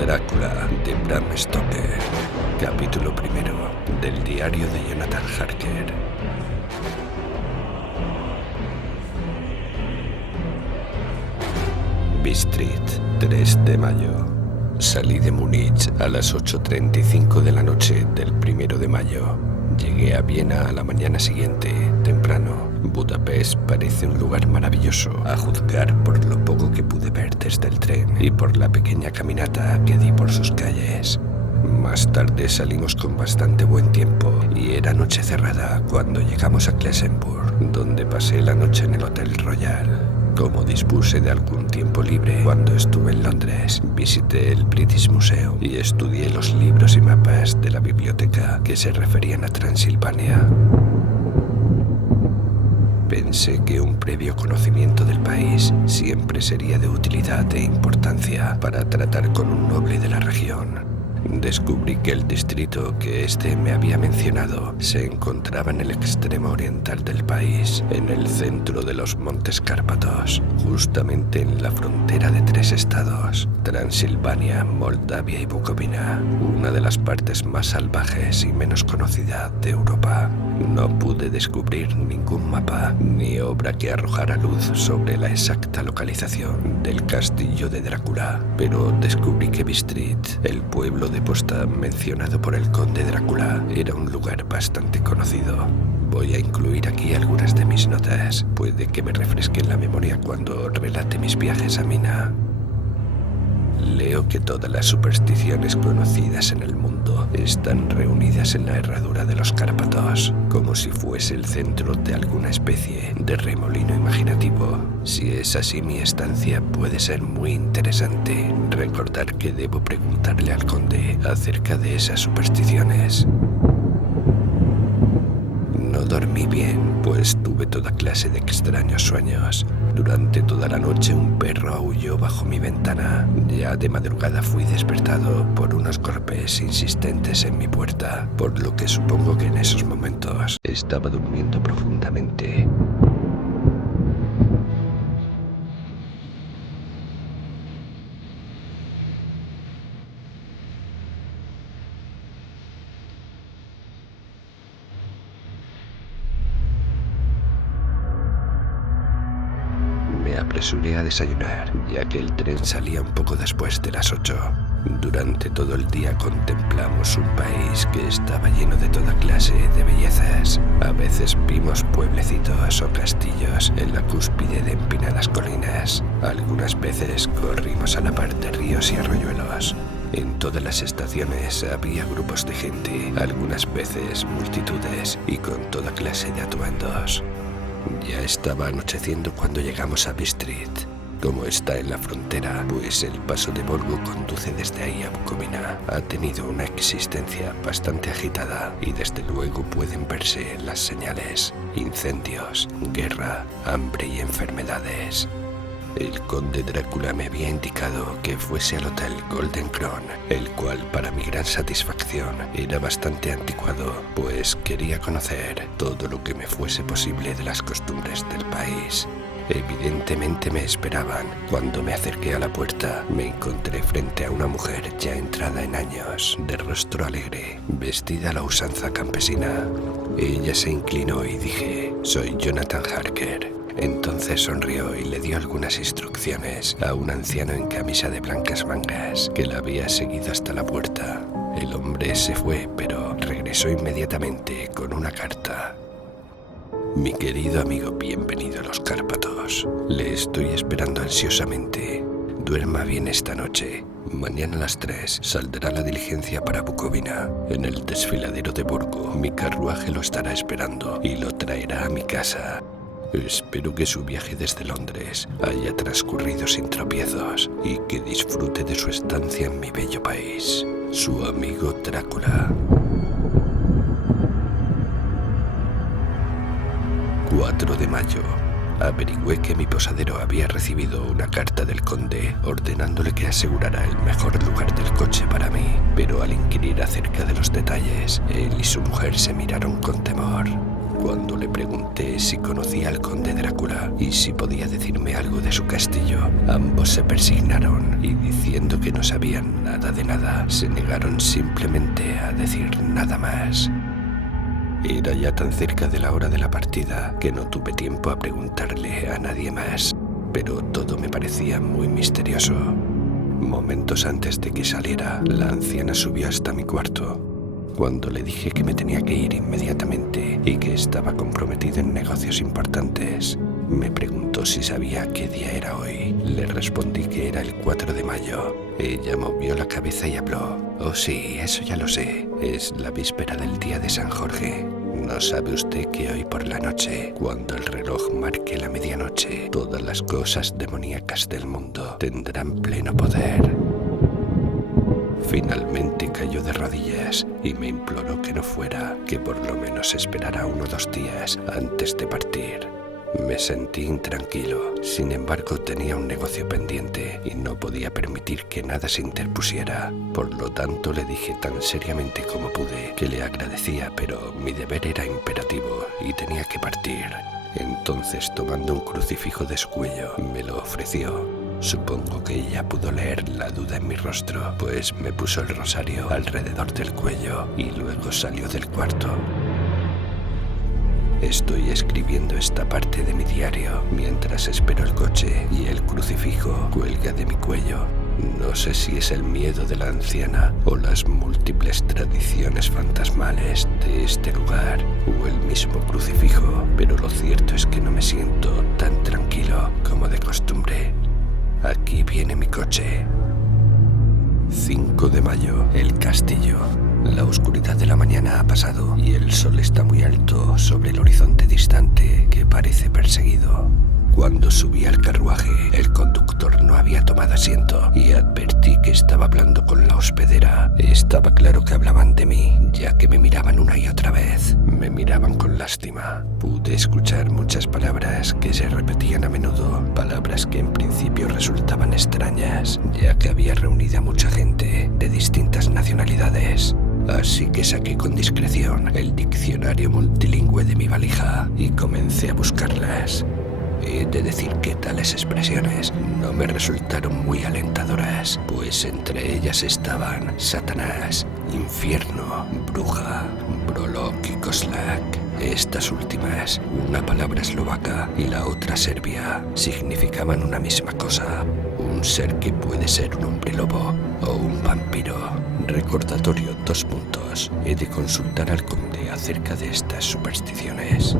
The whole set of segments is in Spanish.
Drácula de Bram Stoker. Capítulo primero del diario de Jonathan Harker. Bistrit, 3 de mayo. Salí de Múnich a las 8:35 de la noche del 1 de mayo. Llegué a Viena a la mañana siguiente, temprano. Budapest parece un lugar maravilloso, a juzgar por lo poco que pude ver desde el tren y por la pequeña caminata que di por sus calles. Más tarde salimos con bastante buen tiempo y era noche cerrada cuando llegamos a Clessenburg, donde pasé la noche en el Hotel Royal. Como dispuse de algún tiempo libre cuando estuve en Londres, visité el British Museum y estudié los libros y mapas de la biblioteca que se referían a Transilvania. Pensé que un previo conocimiento del país siempre sería de utilidad e importancia para tratar con un noble de la región. Descubrí que el distrito que me había mencionado se encontraba en el extremo oriental del país, en el centro de los Montes Cárpatos, justamente en la frontera de 3 estados, Transilvania, Moldavia y Bucovina, una de las partes más salvajes y menos conocidas de Europa. No pude descubrir ningún mapa ni obra que arrojara luz sobre la exacta localización del castillo de Drácula, pero descubrí que Bistrit, el pueblo de posta mencionado por el conde Drácula, era un lugar bastante conocido. Voy a incluir aquí algunas de mis notas. Puede que me refresquen la memoria cuando relate mis viajes a Mina. Leo que todas las supersticiones conocidas en el mundo están reunidas en la herradura de los Cárpatos, como si fuese el centro de alguna especie de remolino imaginativo. Si es así, mi estancia puede ser muy interesante. Recordar que debo preguntarle al conde acerca de esas supersticiones. No dormí bien, pues tuve toda clase de extraños sueños. Durante toda la noche un perro aulló bajo mi ventana. Ya de madrugada fui despertado por unos golpes insistentes en mi puerta, por lo que supongo que en esos momentos estaba durmiendo profundamente. Me apresuré a desayunar, ya que el tren salía un poco después de las 8. Durante todo el día contemplamos un país que estaba lleno de toda clase de bellezas. A veces vimos pueblecitos o castillos en la cúspide de empinadas colinas. Algunas veces corrimos a la par de ríos y arroyuelos. En todas las estaciones había grupos de gente, algunas veces multitudes y con toda clase de atuendos. Ya estaba anocheciendo cuando llegamos a Bistrit. Como está en la frontera, pues el paso de Volgo conduce desde ahí a Bucovina, ha tenido una existencia bastante agitada y desde luego pueden verse las señales: incendios, guerra, hambre y enfermedades. El conde Drácula me había indicado que fuese al hotel Golden Crown, el cual, para mi gran satisfacción, era bastante anticuado, pues quería conocer todo lo que me fuese posible de las costumbres del país. Evidentemente me esperaban. Cuando me acerqué a la puerta, me encontré frente a una mujer ya entrada en años, de rostro alegre, vestida a la usanza campesina. Ella se inclinó y dije: «Soy Jonathan Harker». Entonces sonrió y le dio algunas instrucciones a un anciano en camisa de blancas mangas que la había seguido hasta la puerta. El hombre se fue, pero regresó inmediatamente con una carta. «Mi querido amigo, bienvenido a los Cárpatos. Le estoy esperando ansiosamente. Duerma bien esta noche. Mañana a las 3 saldrá la diligencia para Bucovina. En el desfiladero de Borgo, mi carruaje lo estará esperando y lo traerá a mi casa. Espero que su viaje desde Londres haya transcurrido sin tropiezos y que disfrute de su estancia en mi bello país. Su amigo Drácula». 4 de mayo. Averigüé que mi posadero había recibido una carta del conde ordenándole que asegurara el mejor lugar del coche para mí, pero al inquirir acerca de los detalles, él y su mujer se miraron con temor. Cuando le pregunté si conocía al conde Drácula y si podía decirme algo de su castillo, ambos se persignaron y, diciendo que no sabían nada de nada, se negaron simplemente a decir nada más. Era ya tan cerca de la hora de la partida que no tuve tiempo a preguntarle a nadie más, pero todo me parecía muy misterioso. Momentos antes de que saliera, la anciana subió hasta mi cuarto. Cuando le dije que me tenía que ir inmediatamente y que estaba comprometido en negocios importantes, me preguntó si sabía qué día era hoy. Le respondí que era el 4 de mayo. Ella movió la cabeza y habló. «Oh sí, eso ya lo sé. Es la víspera del día de San Jorge. ¿No sabe usted que hoy por la noche, cuando el reloj marque la medianoche, todas las cosas demoníacas del mundo tendrán pleno poder?» Finalmente cayó de rodillas y me imploró que no fuera, que por lo menos esperara 1 o 2 días antes de partir. Me sentí intranquilo, sin embargo tenía un negocio pendiente y no podía permitir que nada se interpusiera. Por lo tanto le dije tan seriamente como pude que le agradecía, pero mi deber era imperativo y tenía que partir. Entonces, tomando un crucifijo de su cuello, me lo ofreció. Supongo que ella pudo leer la duda en mi rostro, pues me puso el rosario alrededor del cuello y luego salió del cuarto. Estoy escribiendo esta parte de mi diario mientras espero el coche y el crucifijo cuelga de mi cuello. No sé si es el miedo de la anciana o las múltiples tradiciones fantasmales de este lugar o el mismo crucifijo, pero lo cierto es que no me siento tan tranquilo como de costumbre. Aquí viene mi coche. 5 de mayo, el castillo. La oscuridad de la mañana ha pasado y el sol está muy alto sobre el horizonte distante que parece perseguido. Cuando subí al carruaje, el conductor no había tomado asiento y advertí que estaba hablando con la hospedera. Estaba claro que hablaban de mí, ya que me miraban una y otra vez. Me miraban con lástima. Pude escuchar muchas palabras que se repetían a menudo, palabras que en principio resultaban extrañas, ya que había reunido a mucha gente de distintas nacionalidades. Así que saqué con discreción el diccionario multilingüe de mi valija y comencé a buscarlas. He de decir que tales expresiones no me resultaron muy alentadoras, pues entre ellas estaban Satanás, infierno, bruja, brolok y koslak. Estas últimas, una palabra eslovaca y la otra serbia, significaban una misma cosa: un ser que puede ser un hombre lobo o un vampiro. Recordatorio: He de consultar al conde acerca de estas supersticiones.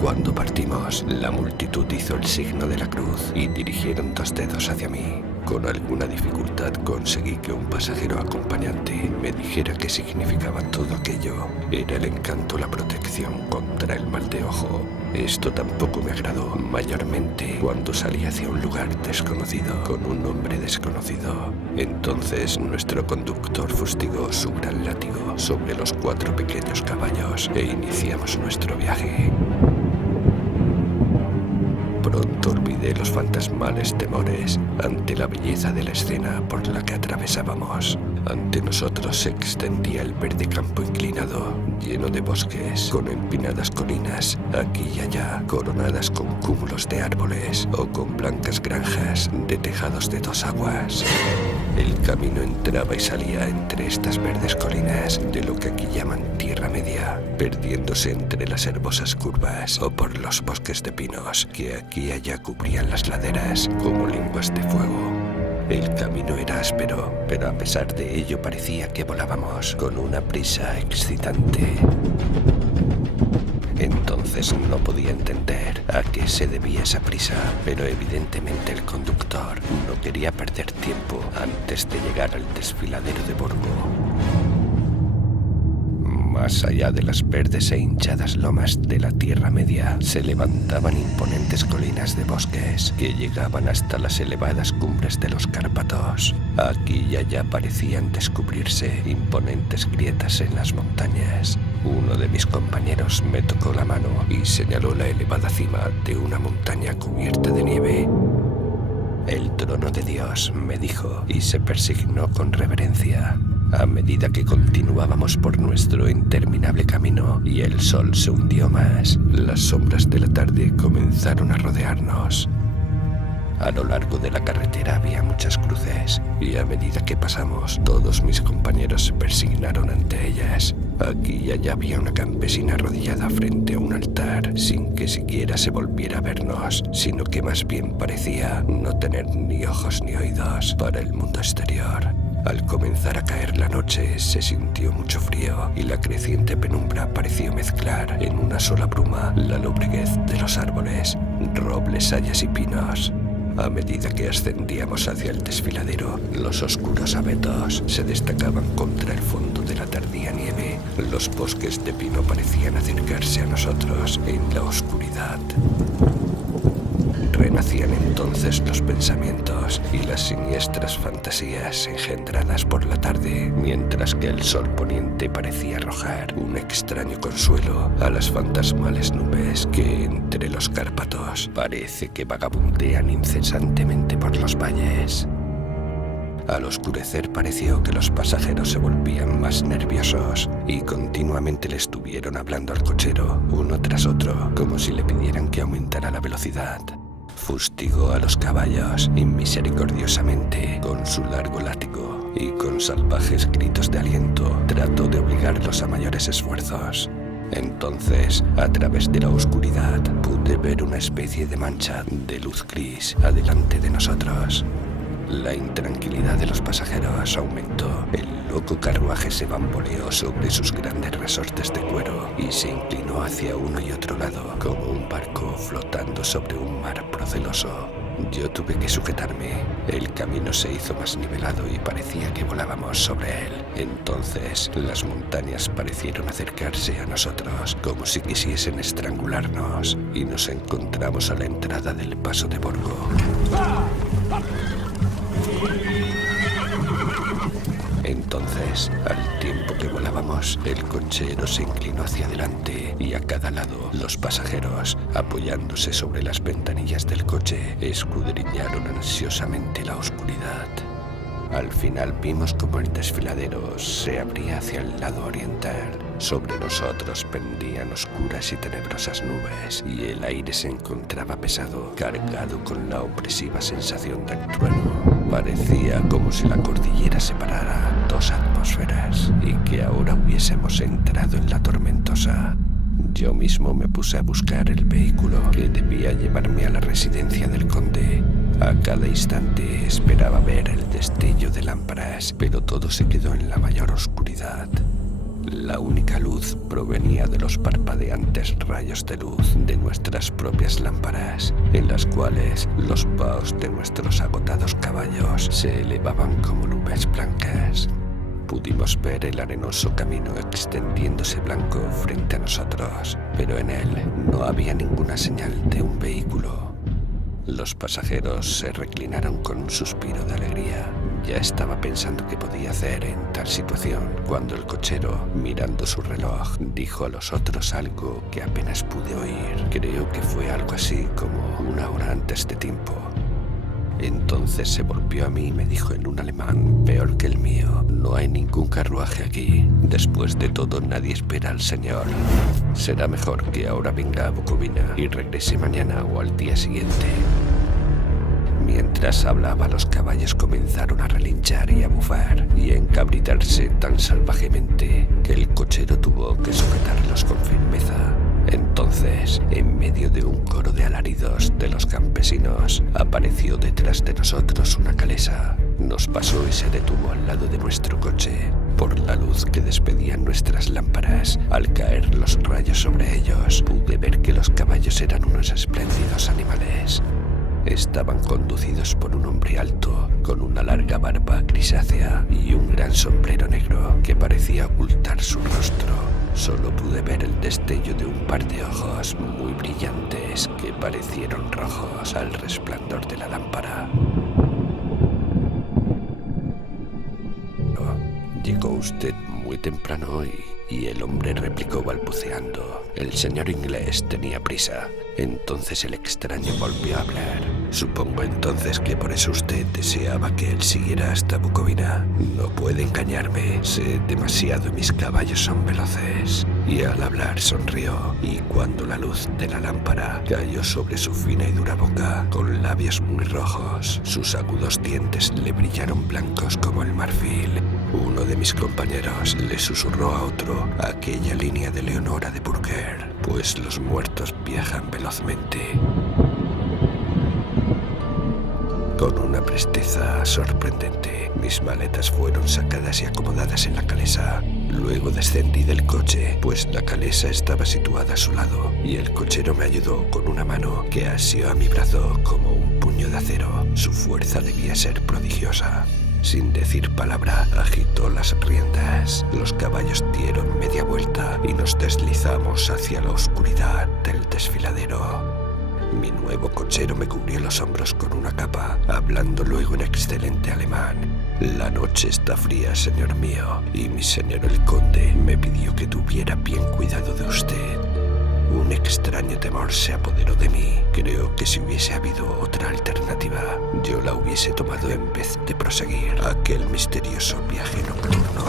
Cuando partimos, la multitud hizo el signo de la cruz y dirigieron 2 dedos hacia mí. Con alguna dificultad conseguí que un pasajero acompañante me dijera qué significaba todo aquello. Era el encanto, la protección contra el mal de ojo. Esto tampoco me agradó, mayormente cuando salí hacia un lugar desconocido, con un hombre desconocido. Entonces nuestro conductor fustigó su gran látigo sobre los 4 pequeños caballos e iniciamos nuestro viaje. Pronto olvidé los fantasmales temores ante la belleza de la escena por la que atravesábamos. Ante nosotros se extendía el verde campo inclinado, lleno de bosques, con empinadas colinas, aquí y allá, coronadas con cúmulos de árboles o con blancas granjas de tejados de 2 aguas. El camino entraba y salía entre estas verdes colinas de lo que aquí llaman Tierra Media, perdiéndose entre las herbosas curvas o por los bosques de pinos que aquí y allá cubrían las laderas como lenguas de fuego. El camino era áspero, pero a pesar de ello parecía que volábamos con una prisa excitante. Entonces no podía entender a qué se debía esa prisa, pero evidentemente el conductor no quería perder tiempo antes de llegar al desfiladero de Borgo. Más allá de las verdes e hinchadas lomas de la Tierra Media se levantaban imponentes colinas de bosques que llegaban hasta las elevadas cumbres de los Cárpatos. Aquí y allá parecían descubrirse imponentes grietas en las montañas. Uno de mis compañeros me tocó la mano y señaló la elevada cima de una montaña cubierta de nieve. «El trono de Dios», me dijo, y se persignó con reverencia. A medida que continuábamos por nuestro interminable camino y el sol se hundió más, las sombras de la tarde comenzaron a rodearnos. A lo largo de la carretera había muchas cruces, y a medida que pasamos, todos mis compañeros se persignaron ante ellas. Aquí y allá había una campesina arrodillada frente a un altar, sin que siquiera se volviera a vernos, sino que más bien parecía no tener ni ojos ni oídos para el mundo exterior. Al comenzar a caer la noche, se sintió mucho frío y la creciente penumbra pareció mezclar en una sola bruma la lobreguez de los árboles, robles, hayas y pinos. A medida que ascendíamos hacia el desfiladero, los oscuros abetos se destacaban contra el fondo de la tardía nieve. Los bosques de pino parecían acercarse a nosotros en la oscuridad. Renacían entonces los pensamientos y las siniestras fantasías engendradas por la tarde, mientras que el sol poniente parecía arrojar un extraño consuelo a las fantasmales nubes que entre los Cárpatos parece que vagabundean incesantemente por los valles. Al oscurecer pareció que los pasajeros se volvían más nerviosos y continuamente le estuvieron hablando al cochero, uno tras otro, como si le pidieran que aumentara la velocidad. Fustigó a los caballos inmisericordiosamente con su largo látigo y con salvajes gritos de aliento trató de obligarlos a mayores esfuerzos. Entonces, a través de la oscuridad, pude ver una especie de mancha de luz gris adelante de nosotros. La intranquilidad de los pasajeros aumentó. El loco carruaje se bamboleó sobre sus grandes resortes de cuero y se inclinó hacia uno y otro lado, como un barco flotando sobre un mar proceloso. Yo tuve que sujetarme. El camino se hizo más nivelado y parecía que volábamos sobre él. Entonces, las montañas parecieron acercarse a nosotros, como si quisiesen estrangularnos, y nos encontramos a la entrada del paso de Borgo. Entonces, al tiempo que volábamos, el cochero se inclinó hacia adelante y a cada lado los pasajeros, apoyándose sobre las ventanillas del coche, escudriñaron ansiosamente la oscuridad. Al final vimos como el desfiladero se abría hacia el lado oriental. Sobre nosotros pendían oscuras y tenebrosas nubes y el aire se encontraba pesado, cargado con la opresiva sensación del trueno. Parecía como si la cordillera separara dos atmósferas y que ahora hubiésemos entrado en la tormentosa. Yo mismo me puse a buscar el vehículo que debía llevarme a la residencia del conde. A cada instante esperaba ver el destello de lámparas, pero todo se quedó en la mayor oscuridad. La única luz provenía de los parpadeantes rayos de luz de nuestras propias lámparas, en las cuales los paos de nuestros agotados caballos se elevaban como nubes blancas. Pudimos ver el arenoso camino extendiéndose blanco frente a nosotros, pero en él no había ninguna señal de un vehículo. Los pasajeros se reclinaron con un suspiro de alegría. Ya estaba pensando qué podía hacer en tal situación, cuando el cochero, mirando su reloj, dijo a los otros algo que apenas pude oír. Creo que fue algo así como 1 hora antes de tiempo. Entonces se volvió a mí y me dijo en un alemán peor que el mío: no hay ningún carruaje aquí. Después de todo, nadie espera al señor. Será mejor que ahora venga a Bucovina y regrese mañana o al día siguiente. Mientras hablaba, los caballos comenzaron a relinchar y a bufar y a encabritarse tan salvajemente que el cochero tuvo que sujetarlos con firmeza. Entonces, en medio de un coro de alaridos de los campesinos, apareció detrás de nosotros una calesa. Nos pasó y se detuvo al lado de nuestro coche. Por la luz que despedían nuestras lámparas, al caer los rayos sobre ellos, pude ver que los caballos eran unos espléndidos animales. Estaban conducidos por un hombre alto, con una larga barba grisácea y un gran sombrero negro que parecía ocultar su rostro. Solo pude ver el destello de un par de ojos muy brillantes que parecieron rojos al resplandor de la lámpara. Llegó usted muy temprano hoy Y el hombre replicó balbuceando. El señor inglés tenía prisa. Entonces el extraño volvió a hablar. Supongo entonces que por eso usted deseaba que él siguiera hasta Bucovina. No puede engañarme, sé demasiado y mis caballos son veloces. Y al hablar sonrió, y cuando la luz de la lámpara cayó sobre su fina y dura boca, con labios muy rojos, sus agudos dientes le brillaron blancos como el marfil. Uno de mis compañeros le susurró a otro aquella línea de Leonora de Burger, pues los muertos viajan velozmente. Con una presteza sorprendente, mis maletas fueron sacadas y acomodadas en la calesa. Luego descendí del coche, pues la calesa estaba situada a su lado, y el cochero me ayudó con una mano que asió a mi brazo como un puño de acero. Su fuerza debía ser prodigiosa. Sin decir palabra, agitó las riendas. Los caballos dieron media vuelta y nos deslizamos hacia la oscuridad del desfiladero. Mi nuevo cochero me cubrió los hombros con una capa, hablando luego en excelente alemán. La noche está fría, señor mío, y mi señor el conde me pidió que tuviera bien cuidado de usted. Un extraño temor se apoderó de mí. Creo que si hubiese habido otra alternativa, yo la hubiese tomado en vez de proseguir aquel misterioso viaje nocturno.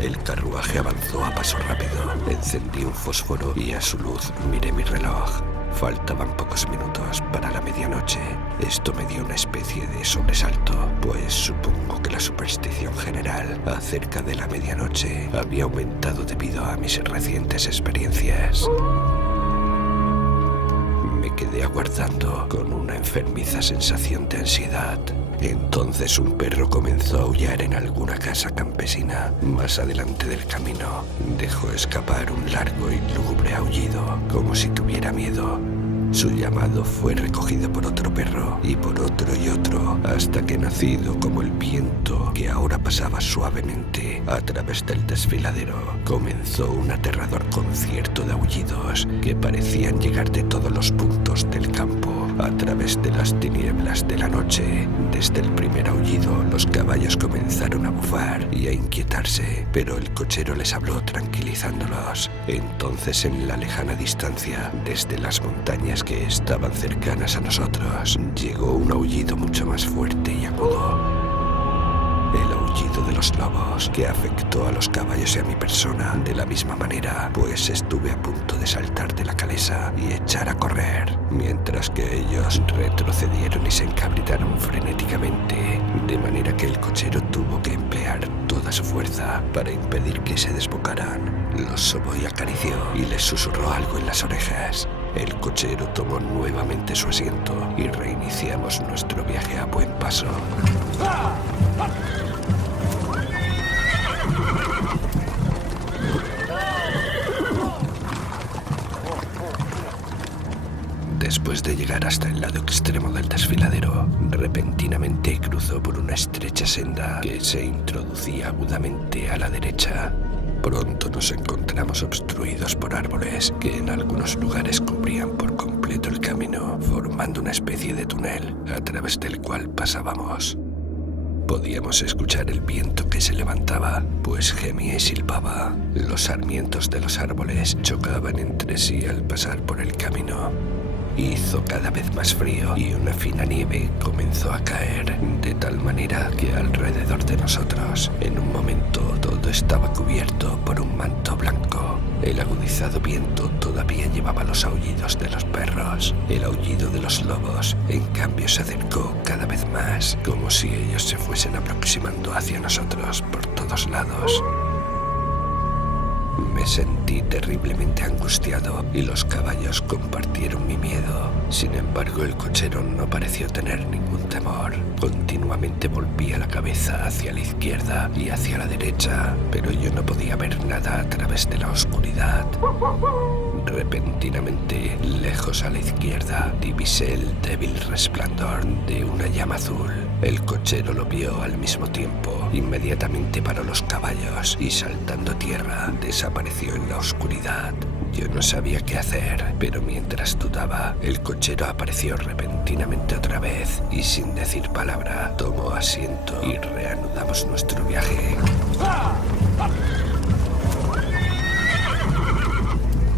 El carruaje avanzó a paso rápido. Encendí un fósforo y a su luz miré mi reloj. Faltaban pocos minutos para la medianoche. Esto me dio una especie de sobresalto, pues supongo que la superstición general acerca de la medianoche había aumentado debido a mis recientes experiencias. Me quedé aguardando con una enfermiza sensación de ansiedad. Entonces un perro comenzó a aullar en alguna casa campesina más adelante del camino. Dejó escapar un largo y lúgubre aullido, como si tuviera miedo. Su llamado fue recogido por otro perro y por otro y otro, hasta que nacido como el viento que ahora pasaba suavemente a través del desfiladero, comenzó un aterrador concierto de aullidos que parecían llegar de todos los puntos del campo, a través de las tinieblas de la noche. Desde el primer aullido, los caballos comenzaron a bufar y a inquietarse, pero el cochero les habló tranquilizándolos. Entonces, en la lejana distancia, desde las montañas que estaban cercanas a nosotros, llegó un aullido mucho más fuerte y agudo. El aullido de los lobos, que afectó a los caballos y a mi persona de la misma manera, pues estuve a punto de saltar de la calesa y echar a correr, mientras que ellos retrocedieron y se encabritaron frenéticamente, de manera que el cochero tuvo que emplear toda su fuerza para impedir que se desbocaran. Los sobó y acarició y les susurró algo en las orejas. El cochero tomó nuevamente su asiento y reiniciamos nuestro viaje a buen paso. Después de llegar hasta el lado extremo del desfiladero, repentinamente cruzó por una estrecha senda que se introducía agudamente a la derecha. Pronto nos encontramos obstruidos por árboles que en algunos lugares cubrían por completo el camino, formando una especie de túnel a través del cual pasábamos. Podíamos escuchar el viento que se levantaba, pues gemía y silbaba. Los sarmientos de los árboles chocaban entre sí al pasar por el camino. Hizo cada vez más frío y una fina nieve comenzó a caer, de tal manera que alrededor de nosotros, en un momento, todo estaba cubierto por un manto blanco. El agudizado viento todavía llevaba los aullidos de los perros. El aullido de los lobos, en cambio, se acercó cada vez más, como si ellos se fuesen aproximando hacia nosotros por todos lados. Me sentí terriblemente angustiado y los caballos compartieron mi miedo. Sin embargo, el cochero no pareció tener ningún temor. Continuamente volvía la cabeza hacia la izquierda y hacia la derecha, pero yo no podía ver nada a través de la oscuridad. Repentinamente, lejos a la izquierda, divisé el débil resplandor de una llama azul. El cochero lo vio al mismo tiempo. Inmediatamente paró los caballos y, saltando a tierra, desapareció en la oscuridad. Yo no sabía qué hacer, pero mientras dudaba, el cochero apareció repentinamente otra vez y, sin decir palabra, tomó asiento y reanudamos nuestro viaje.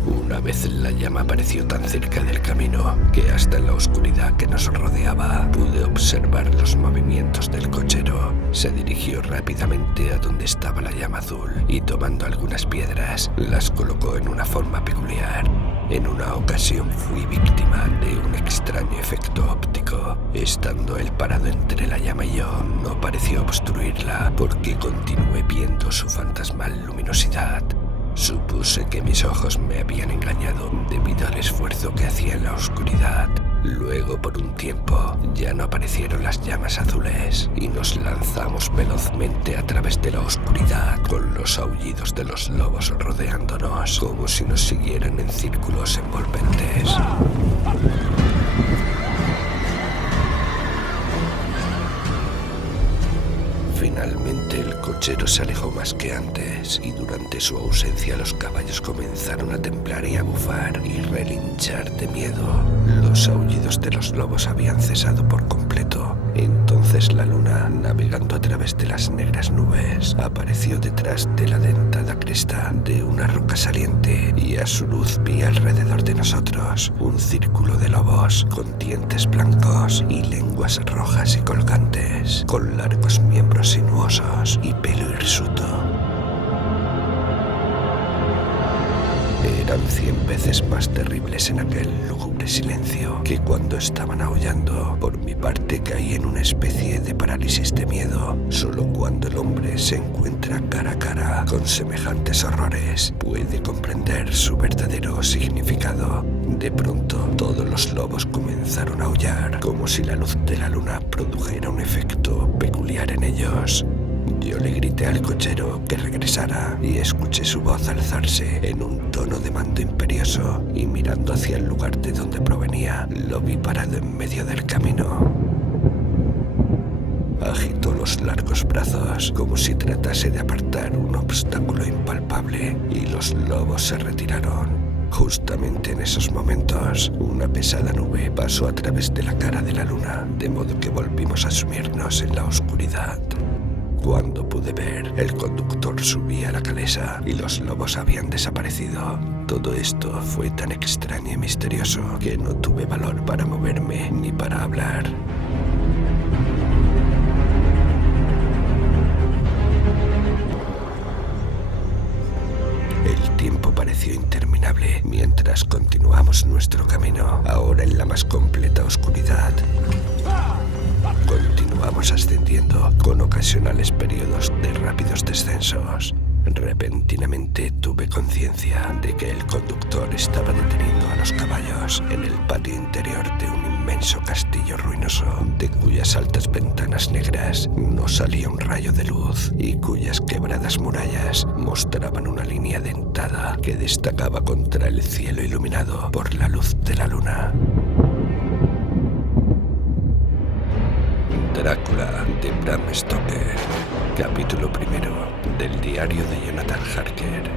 Una vez la llama apareció tan cerca del camino que hasta en la oscuridad que nos rodeaba pude observar los movimientos del cochero. Se dirigió rápidamente a donde estaba la llama azul y, tomando algunas piedras, las colocó en una forma peculiar. En una ocasión fui víctima de un extraño efecto óptico. Estando él parado entre la llama y yo, no pareció obstruirla porque continué viendo su fantasmal luminosidad. Supuse que mis ojos me habían engañado debido al esfuerzo que hacía en la oscuridad. Luego, por un tiempo, ya no aparecieron las llamas azules y nos lanzamos velozmente a través de la oscuridad, con los aullidos de los lobos rodeándonos, como si nos siguieran en círculos envolventes. Finalmente el cochero se alejó más que antes y durante su ausencia los caballos comenzaron a temblar y a bufar y relinchar de miedo. Los aullidos de los lobos habían cesado por completo. Entonces la luna, navegando a través de las negras nubes, apareció detrás de la dentada cresta de una roca saliente y a su luz vi alrededor de nosotros un círculo de lobos con dientes blancos y lenguas rojas y colgantes, con largos miembros sinuosos y pelo hirsuto. Eran 100 veces más terribles en aquel lúgubre silencio que cuando estaban aullando. Por mi parte caí en una especie de parálisis de miedo. Solo cuando el hombre se encuentra cara a cara con semejantes horrores puede comprender su verdadero significado. De pronto todos los lobos comenzaron a aullar, como si la luz de la luna produjera un efecto peculiar en ellos. Yo le grité al cochero que regresara y escuché su voz alzarse en un tono de mando imperioso, y mirando hacia el lugar de donde provenía, lo vi parado en medio del camino. Agitó los largos brazos como si tratase de apartar un obstáculo impalpable y los lobos se retiraron. Justamente en esos momentos, una pesada nube pasó a través de la cara de la luna, de modo que volvimos a sumirnos en la oscuridad. Cuando pude ver, el conductor subía a la calesa y los lobos habían desaparecido. Todo esto fue tan extraño y misterioso que no tuve valor para moverme ni para hablar. El tiempo pareció interminable mientras continuamos nuestro camino, ahora en la más completa oscuridad. Continuamos ascendiendo con ocasionales periodos de rápidos descensos. Repentinamente tuve conciencia de que el conductor estaba deteniendo a los caballos en el patio interior de un inmenso castillo ruinoso, de cuyas altas ventanas negras no salía un rayo de luz y cuyas quebradas murallas mostraban una línea dentada que destacaba contra el cielo iluminado por la luz de la luna. Drácula de Bram Stoker. Capítulo 1 del diario de Jonathan Harker.